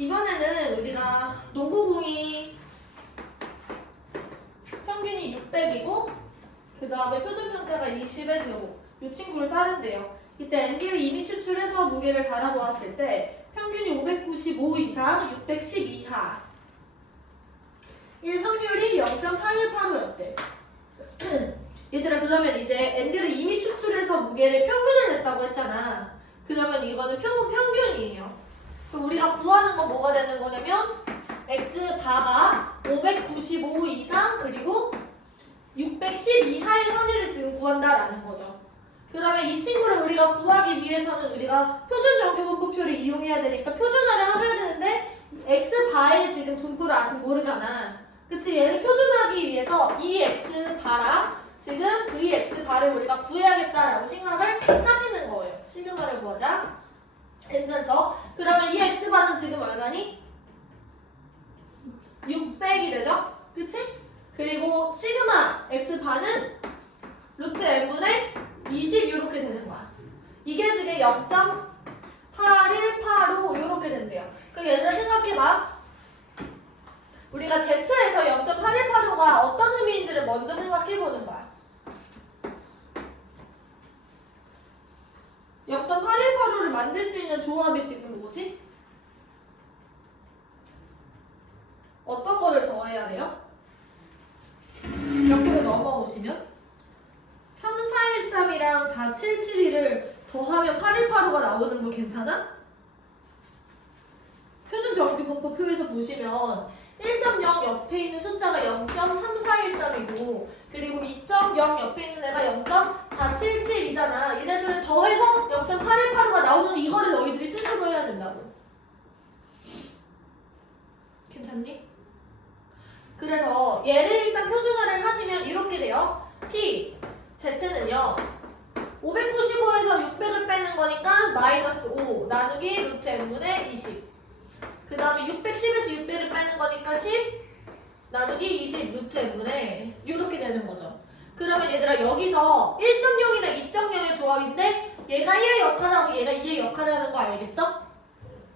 이번에는 우리가 농구공이 평균이 600이고 그 다음에 표준편차가 20의 제곱 이 친구를 따른대요. 이때 ND를 이미 추출해서 무게를 달아보았을 때 평균이 595 이상 610 이하 일확률이 0.818였대. 얘들아 그러면 이제 ND를 이미 추출해서 무게를 평균을 냈다고 했잖아. 그러면 이거는 평균이에요. 그럼 우리가 구하는 건 뭐가 되는 거냐면 X바가 595 이상 그리고 610 이하의 확률을 지금 구한다라는 거죠. 그러면 이 친구를 우리가 구하기 위해서는 우리가 표준 정규분포표를 이용해야 되니까 표준화를 해야 되는데 X바의 지금 분포를 아직 모르잖아. 그치? 얘를 표준하기 위해서 이 X바랑 지금 이 X바를 우리가 구해야겠다라고 생각을 하시는 거예요. 시그마를 구하자. 괜찮죠? 그러면 이 X바는 지금 얼마니? 600이 되죠? 그치? 그리고 시그마 X바는 루트 n분의 20 이렇게 되는 거야. 이게 지금 0.8185 이렇게 된대요. 그럼 얘들아 생각해봐. 우리가 Z에서 0.8185가 어떤 의미인지를 먼저 생각해보는 거야. 0.8185를 만들 수 있는 조합이 지금 뭐지? 어떤 거를 더해야 돼요? 옆으로 넘어오시면 3413이랑 4772를 더하면 8185가 나오는 거 괜찮아? 표준 정규분포표에서 보시면 1.0 옆에 있는 숫자가 0.3413이고 그리고 2.0 옆에 있는 애가 0.477이잖아. 얘네들을 더해서 0.8185가 나오는 이거를 너희들이 스스로 해야 된다고. 괜찮니? 그래서 얘를 일단 표준화를 하시면 이렇게 돼요. P, Z는요. 595에서 600을 빼는 거니까 마이너스 5 나누기 루트 n분의 20. 그 다음에 610에서 600을 빼는 거니까 10 나누기 20 루트 n분의 이렇게 되는 거죠. 그러면 얘들아 여기서 1.0이랑 2.0의 조합인데 얘가 1의 역할하고 얘가 2의 역할을 하는 거 알겠어?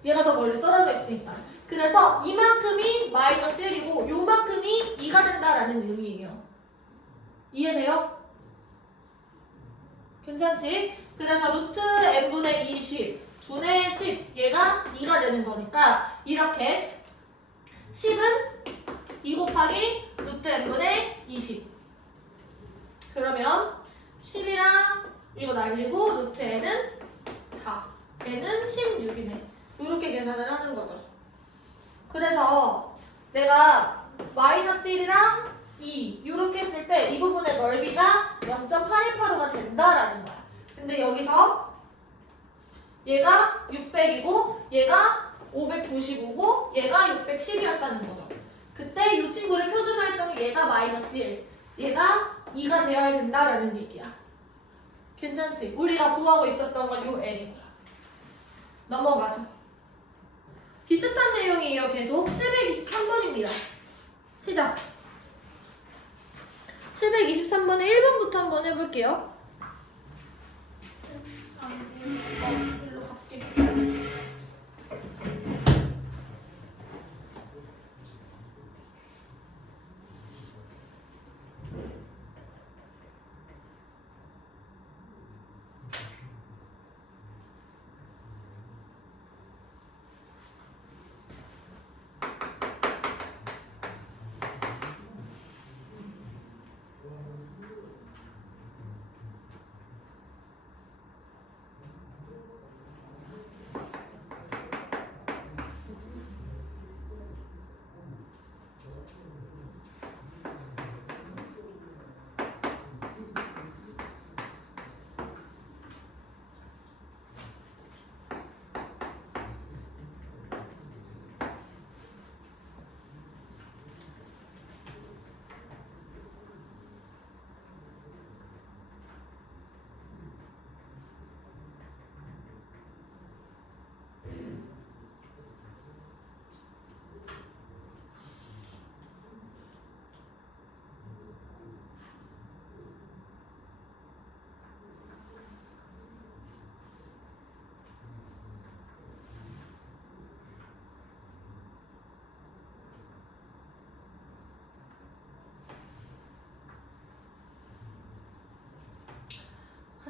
얘가 더 멀리 떨어져 있으니까. 그래서 이만큼이 마이너스 1이고 요만큼이 2가 된다라는 의미예요. 이해돼요? 괜찮지? 그래서 루트 n분의 20 분의 10 얘가 2가 되는 거니까 이렇게 10은 2 곱하기 루트 n분의 20 그러면 10이랑 이거 날리고 루트 n은 4 n은 16이네 이렇게 계산을 하는 거죠. 그래서 내가 마이너스 1이랑 2 이렇게 했을 때 이 부분의 넓이가 0.8185가 된다라는 거야. 근데 여기서 얘가 600이고 얘가 595고 얘가 610이었다는 거죠. 그때 이 친구를 표준화했더니 얘가 마이너스 1 얘가 2가 되어야 된다라는 얘기야. 괜찮지? 우리가 구하고 있었던 건 요 n이고요. 넘어가죠. 비슷한 내용이에요. 계속 723번입니다. 시작. 723번에 1번부터 한번 해볼게요. 일로 갈게.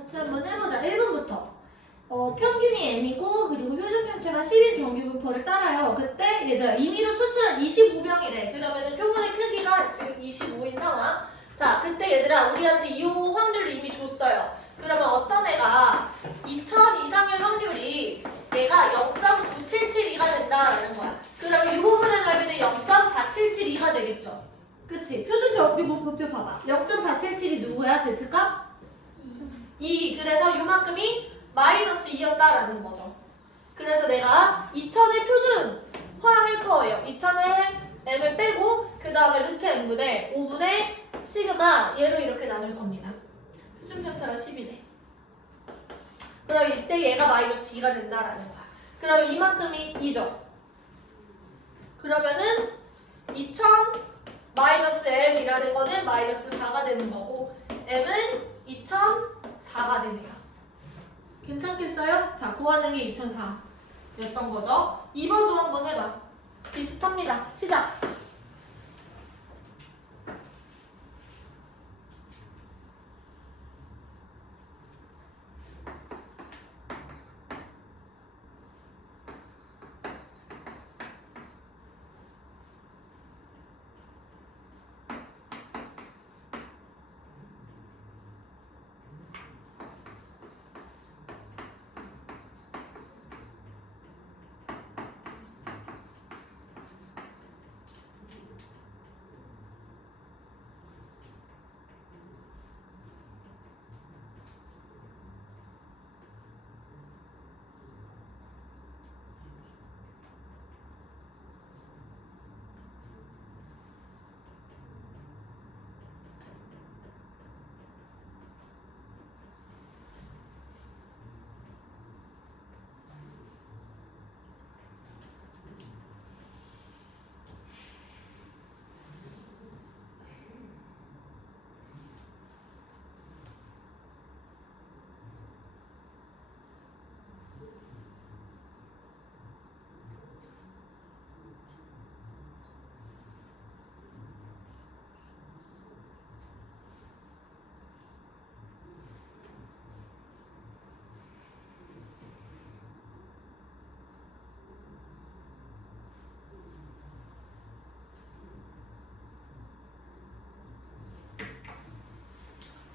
같이 한번 해보자. 1번부터. 평균이 m이고 그리고 표준편체가 실인 정규분포를 따라요. 그때 얘들아 임의로 추출한 25명이래. 그러면은 표본의 크기가 지금 25인 상황. 자, 그때 얘들아 우리한테 이 확률을 이미 줬어요. 그러면 어떤 애가 2000 이상의 확률이 얘가 0.9772가 된다라는 거야. 그러면 이 부분의 넓이는 0.4772가 되겠죠. 그치? 표준 정규분포표 봐봐. 0.477이 누구야? Z값? 2. 그래서 요만큼이 마이너스 2였다라는 거죠. 그래서 내가 2000의 표준화할 거예요. 2000의 m을 빼고 그 다음에 루트 m분의 5분의 시그마 얘로 이렇게 나눌 겁니다. 표준편차가 10이네. 그럼 이때 얘가 마이너스 2가 된다라는 거야. 그러면 이만큼이 2죠. 그러면은 2000 마이너스 m이라는 거는 마이너스 4가 되는 거고 m은 2004가 되네요. 괜찮겠어요? 자, 구하는 게 2004였던 거죠. 2번도 한번 해봐. 비슷합니다. 시작!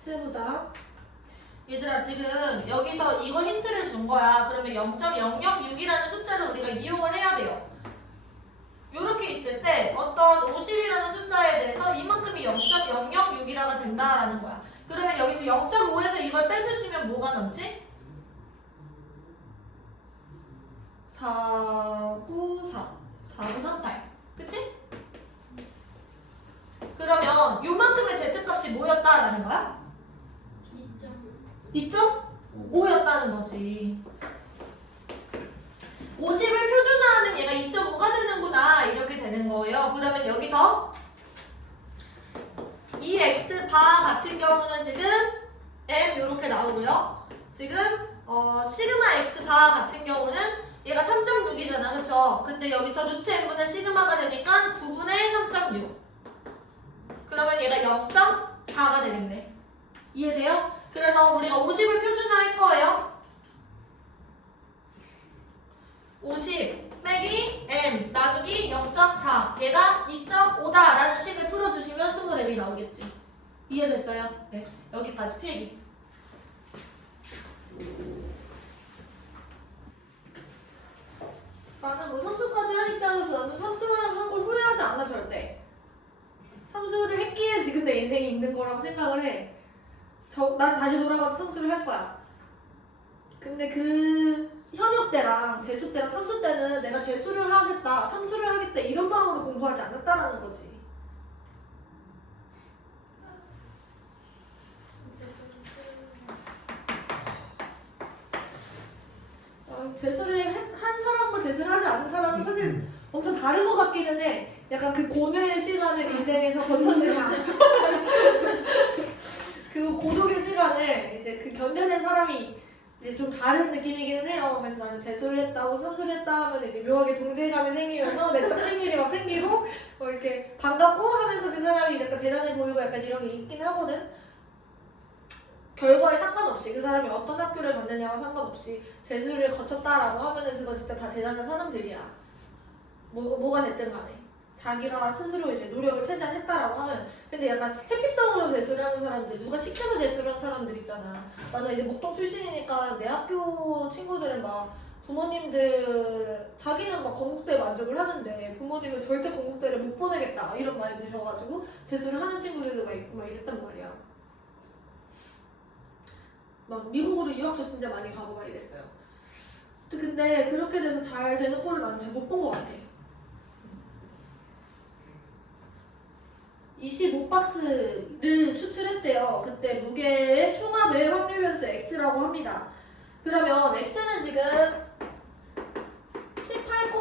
해보자. 얘들아 지금 여기서 이거 힌트를 준 거야. 그러면 0.006이라는 숫자를 우리가 이용을 해야 돼요. 이렇게 있을 때 어떤 50이라는 숫자에 대해서 이만큼이 0.006이라가 된다라는 거야. 그러면 여기서 0.5에서 이걸 빼주시면 뭐가 남지? 4938. 그치? 그러면 요만큼의 Z값이 뭐였다라는 거야? 2.5였다는 거지. 50을 표준화하면 얘가 2.5가 되는구나 이렇게 되는 거예요. 그러면 여기서 이 X바 같은 경우는 지금 M 이렇게 나오고요. 지금 시그마 X바 같은 경우는 얘가 3.6이잖아. 그쵸? 근데 여기서 루트 M분의 시그마가 되니까 9분의 3.6. 그러면 얘가 0.4가 되겠네. 이해돼요? 그래서 우리가 50을 표준화할 거예요. 50 빼기 m 나누기 0.4 얘가 2.5다라는 식을 풀어주시면 20랩이 나오겠지. 이해됐어요? 네, 여기까지 필기. 나는 뭐 삼수까지 한 입장에서 나는 삼수만 한 걸 후회하지 않아 절대. 삼수를 했기에 지금 내 인생이 있는 거라고 생각을 해. 난 다시 돌아가서 삼수를 할 거야. 근데 그 현역 때랑 재수 때랑 삼수 때는 내가 재수를 하겠다, 삼수를 하겠다 이런 마음으로 공부하지 않았다라는 거지. 재수를 한 사람과 재수를 하지 않은 사람은 사실 엄청 다른 것 같기는 해. 약간 그 고뇌의 시간을 인생에서 거쳐내면 그 고독의 시간을 이제 그 견뎌낸 사람이 이제 좀 다른 느낌이기는 해요. 그래서 나는 재수를 했다고 삼수를 했다 하면 이제 묘하게 동질감이 생기면서 내적 친밀이 막 생기고 이렇게 반갑고 하면서 그 사람이 약간 대단해 보이고 약간 이런 게 있긴 하거든. 결과에 상관없이 그 사람이 어떤 학교를 갔느냐와 상관없이 재수를 거쳤다라고 하면은 그거 진짜 다 대단한 사람들이야. 뭐가 됐든 간에 자기가 스스로 이제 노력을 최대한 했다라고 하면. 근데 약간 회피성으로 재수를 하는 사람들, 누가 시켜서 재수를 하는 사람들 있잖아. 나는 이제 목동 출신이니까 내 학교 친구들은 막 부모님들 자기는 막 건국대에 만족을 하는데 부모님은 절대 건국대를 못 보내겠다 이런 말이 들어가지고 재수를 하는 친구들도 막 있고 막 이랬단 말이야. 막 미국으로 유학도 진짜 많이 가고 막 이랬어요. 근데 그렇게 돼서 잘 되는 꼴을 나는 잘 못 본 것 같아. 25박스를 추출했대요. 그때 무게의 총합을 확률 변수 x라고 합니다. 그러면 x는 지금 18,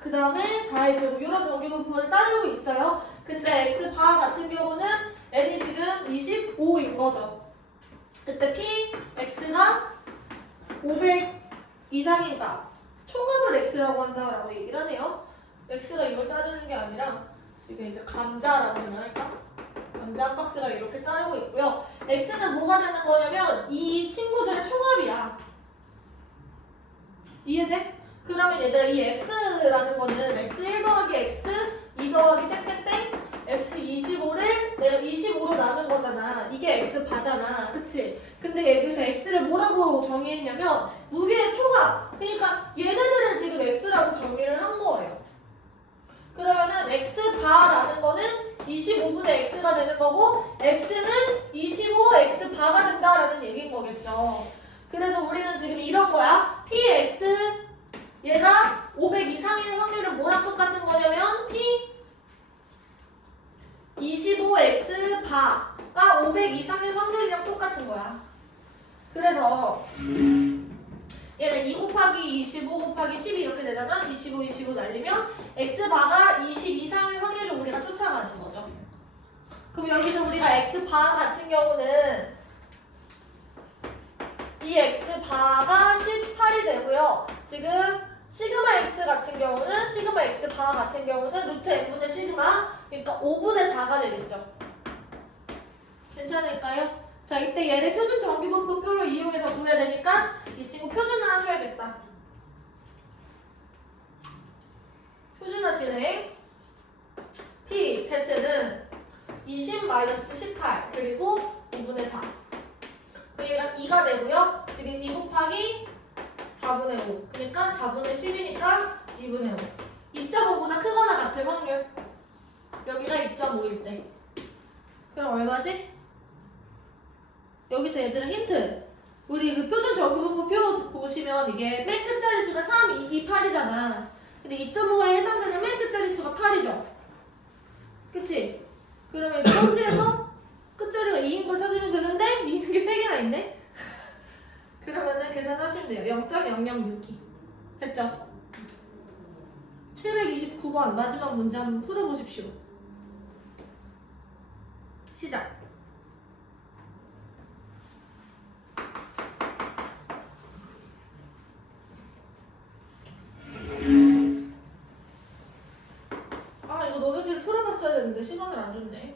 그 다음에 4의 제곱 이런 정규분포를 따르고 있어요. 근데 x 바 같은 경우는 n이 지금 25인 거죠. 그때 p, x가 500 이상인가 총합을 x라고 한다라고 얘기를 하네요. x가 이걸 따르는 게 아니라 지금 이제 감자라고 해야 할까? 감자 한 박스가 이렇게 따르고 있고요. x는 뭐가 되는 거냐면 이 친구들의 총합이야. 이해돼? 그러면 얘들아 이 x라는 거는 x1 더하기 x 2 더하기 땡땡땡 x25를 내가 25로 나눈 거잖아. 이게 x바잖아. 그치? 근데 여기서 x를 뭐라고 정의했냐면 무게의 총합. 그러니까 얘네들을 지금 x라고 정의를 한 거예요. 그러면은 x바라는 거는 25분의 x가 되는 거고 x는 25 x바가 된다라는 얘기인 거겠죠. 그래서 우리는 지금 이런 거야. px 얘가 500 이상인 확률은 뭐랑 똑같은 거냐면 p 25x 바가 500 이상인 확률이랑 똑같은 거야. 그래서 얘는 2 곱하기 25 곱하기 12 이렇게 되잖아. 25, 25 날리면 x바가 20 이상의 확률을 우리가 쫓아가는 거죠. 그럼 여기서 우리가 x바 같은 경우는 이 x바가 18이 되고요. 지금 시그마 x 같은 경우는 시그마 x바 같은 경우는 루트 n분의 시그마 그러니까 5분의 4가 되겠죠. 괜찮을까요? 자, 이때 얘를 표준 정규분포표를 이용해서 구해야 되니까 이 친구 표준을 하셔야겠다. 표준화 진행. P, Z는 20-18 그리고 5분의 4. 그러니까 2가 되고요. 지금 2 곱하기 4분의 5. 그러니까 4분의 10이니까 2분의 5. 2.5보다 크거나 같을 확률. 여기가 2.5일 때. 그럼 얼마지? 여기서 얘들은 힌트. 우리 그 표준 정규분포 표 보시면 이게 맨 끝자리 수가 3, 2, 8이잖아. 근데 2.5에 해당되는 맨 끝자리 수가 8이죠. 그치? 그러면 이제 현지에서 끝자리가 2인 걸 찾으면 되는데 2인 게 3개나 있네? 그러면은 계산하시면 돼요. 0.0062. 했죠? 729번 마지막 문제 한번 풀어보십시오. 시작. 아 이거 너네들이 풀어봤어야 되는데 시간을 안 줬네.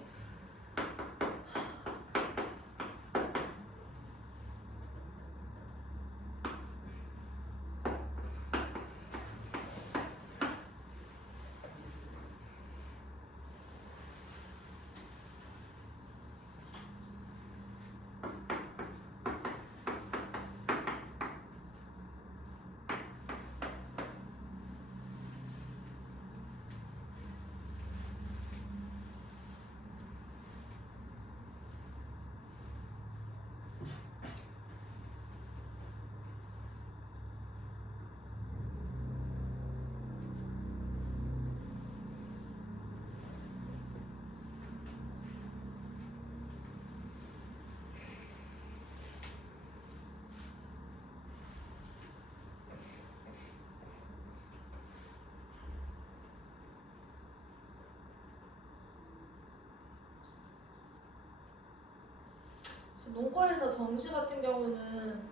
문과에서 정시 같은 경우는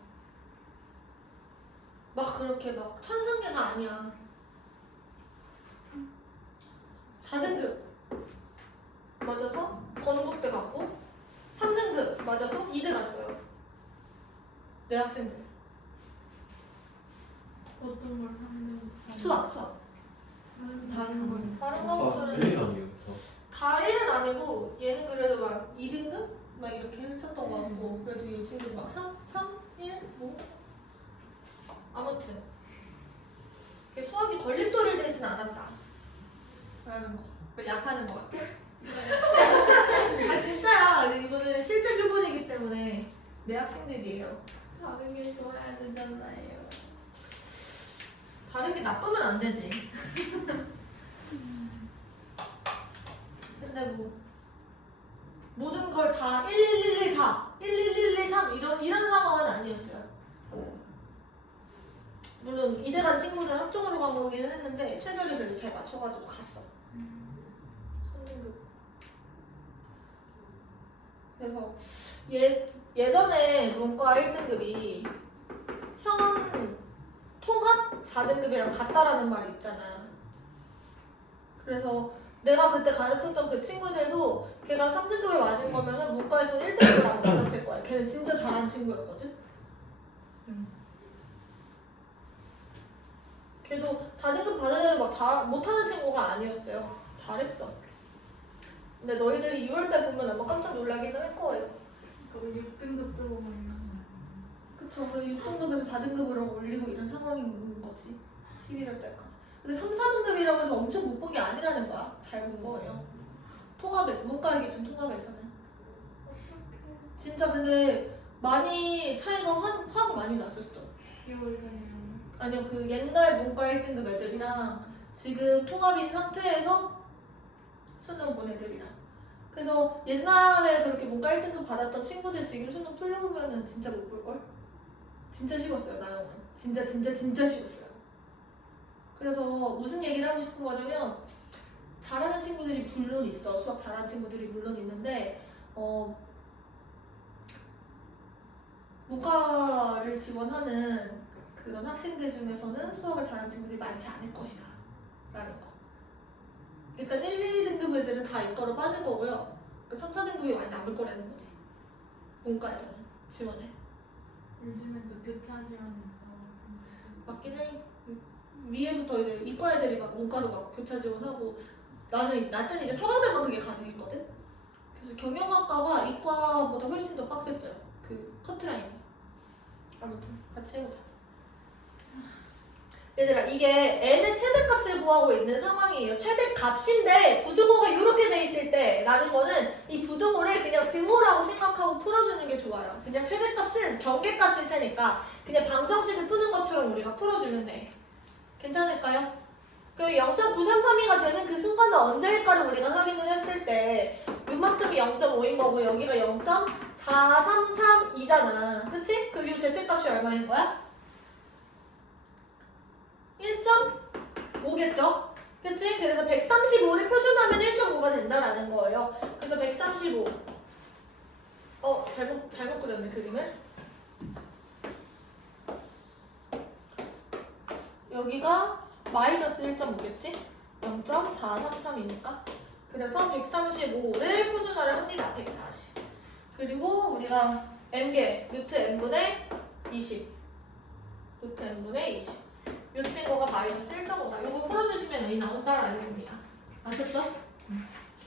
막 그렇게 막 천상계가 아니야. 4등급 맞아서 건국대 갔고 3등급 맞아서 2대 갔어요. 내 학생들. 어떤 걸 하면 수학. 다른 걸 다른 아, 과목들은 1이 아니에요. 다 1은 아니고 얘는 그래도 막 2등급? 막 이렇게 했었던 것 같고 그래도 이 친구들 막 3, 1? 뭐? 아무튼 수학이 걸림돌을 대진 않았다 라는 거. 약하는 것 같아. 아 진짜야. 이거는 실제 표본이기 때문에 내 학생들이에요. 다른 게 좋아야 되잖아요. 다른 게 나쁘면 안 되지. 근데 뭐 모든 걸 다 11114, 11113 이런 상황은 아니었어요. 물론 이대간 친구는 학종으로 간 거기는 했는데 최저를 그래도 잘 맞춰가지고 갔어. 선생님. 그래서 예전에 문과 1등급이 현 통합 4등급이랑 같다라는 말이 있잖아. 그래서 내가 그때 가르쳤던 그 친구들도 걔가 3등급에 맞은 거면은 문과에서 1등급이라고 받았을 거야. 걔는 진짜 잘하는 친구였거든. 걔도 4등급 받으려면 막 못하는 친구가 아니었어요. 잘했어. 근데 너희들이 6월달 보면 아마 깜짝 놀라기는 할 거예요. 그거 6등급 쓰고 있는 그쵸. 6등급에서 4등급으로 올리고 이런 상황인 거지. 11월 달까지. 근데 3, 4등급이라고 해서 엄청 못 본 게 아니라는 거야. 잘 본 거예요. 통합에서, 문과 기준 통합에서는. 진짜 근데 많이 차이가 확 많이 났었어. 6월달이면 아니요, 그 옛날 문과 1등급 애들이랑 지금 통합인 상태에서 수능 본 애들이랑. 그래서 옛날에 그렇게 문과 1등급 받았던 친구들 지금 수능 풀려보면은 진짜 못 볼걸? 진짜 쉬웠어요, 나영은. 진짜 쉬웠어요. 그래서 무슨 얘기를 하고 싶은 거냐면 잘하는 친구들이 물론 있어. 수학 잘하는 친구들이 물론 있는데 문과를 지원하는 그런 학생들 중에서는 수학을 잘하는 친구들이 많지 않을 것이다 라는 거. 그러니까 1, 2등급 애들은 다 이과로 빠질 거고요. 3, 4등급이 많이 남을 거라는 거지. 문과에서는 지원해. 요즘엔 또 교차 지원해서 맞긴 해. 위에부터 이제 이과 애들이 막 문과로 막 교차 지원하고 나 때는 이제 서강대만 그게 가능했거든. 그래서 경영학과가 이과보다 훨씬 더 빡셌어요. 그 커트라인이. 아무튼 같이 해보자. 얘들아, 이게 n의 최대값을 구하고 있는 상황이에요. 최대값인데 부등호가 이렇게 돼 있을 때 라는 거는 이 부등호를 그냥 등호라고 생각하고 풀어주는 게 좋아요. 그냥 최대값은 경계값일 테니까 그냥 방정식을 푸는 것처럼 우리가 풀어주면 돼. 괜찮을까요? 그럼 0.9332가 되는 그 순간은 언제일까를 우리가 확인을 했을 때 요만큼이 0.5인 거고 여기가 0.4332잖아. 그치? 그럼 이 z값이 얼마인 거야? 1.5겠죠? 그치? 그래서 135를 표준하면 1.5가 된다라는 거예요. 그래서 135. 잘못 그렸네, 그림을. 여기가 마이너스 1.5겠지? 0.433이니까. 그래서 135를 표준화를 합니다. 140. 그리고 우리가 n개, 루트 n분의 20. 루트 n분의 20. 이 친구가 마이너스 1.5다. 이거 풀어주시면 A 나온다라는 겁니다. 아셨죠?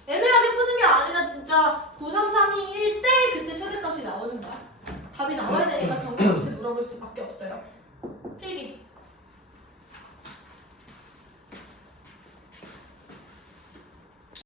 애매하게 푸는 게 아니라 진짜 93321 때 그때 최대값이 나오는 거야. 답이 나와야 되니까 경계값을 물어볼 수밖에 없어.